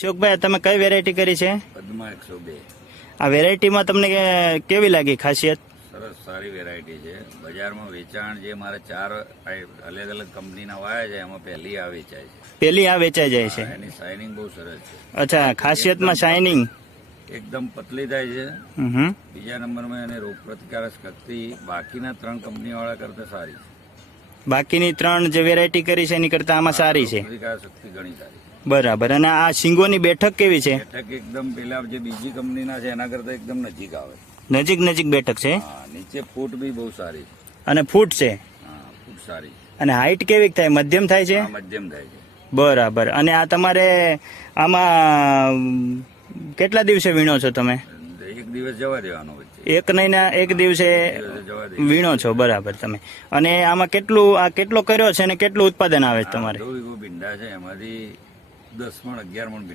અશોકભાઈ, તમે કઈ વેરાયટી કરી છે? પદ્મા 102. આ વેરાયટીમાં તમને કેવી લાગી ખાસિયત? સરસ સારી વેરાયટી છે. બજારમાં વેચાણ જે મારે 4 અલગ અલગ કંપનીના વાયા છે એમાં પહેલી આ વેચાય છે. પેલી આ વેચાઈ જાય છે? એની શાઇનિંગ બહુ સરસ છે. અચ્છા, ખાસિયતમાં શાઇનિંગ એકદમ પતલી થાય છે. હમ. બીજા નંબરમાં એને રોગ પ્રતિકારક શક્તિ બાકીના 3 કંપનીવાળા કરતા સારી છે. બાકીની 3 જે વેરાયટી કરી છે એની કરતા આમાં સારી છે. પ્રતિકારક શક્તિ ઘણી સારી છે. બરાબર. અને આ શીંગોની બેઠક કેવી છે? બેઠક એકદમ પેલા જે બીજી કંપનીના છે એના કરતા એકદમ નજીક આવે. નજીક બેઠક છે. હા, નીચે ફૂટ બી બહુ સારી છે. અને ફૂટ છે. હા, ફૂટ સારી. અને હાઈટ કેવી થાય? મધ્યમ થાય છે? હા, મધ્યમ થાય છે. બરાબર. અને આ તમારે આમાં કેટલા દિવસે વીણો છો તમે? એક દિવસ જવા દેવાનો વચ્ચે. એક દિવસે જવા દે. વીણો છો? બરાબર. તમે અને આમાં કેટલો કર્યો છે અને કેટલું ઉત્પાદન આવે છે તમારે? 2 વીઘો ભીંડા છે, એમાંથી 10 મણ 11 મણ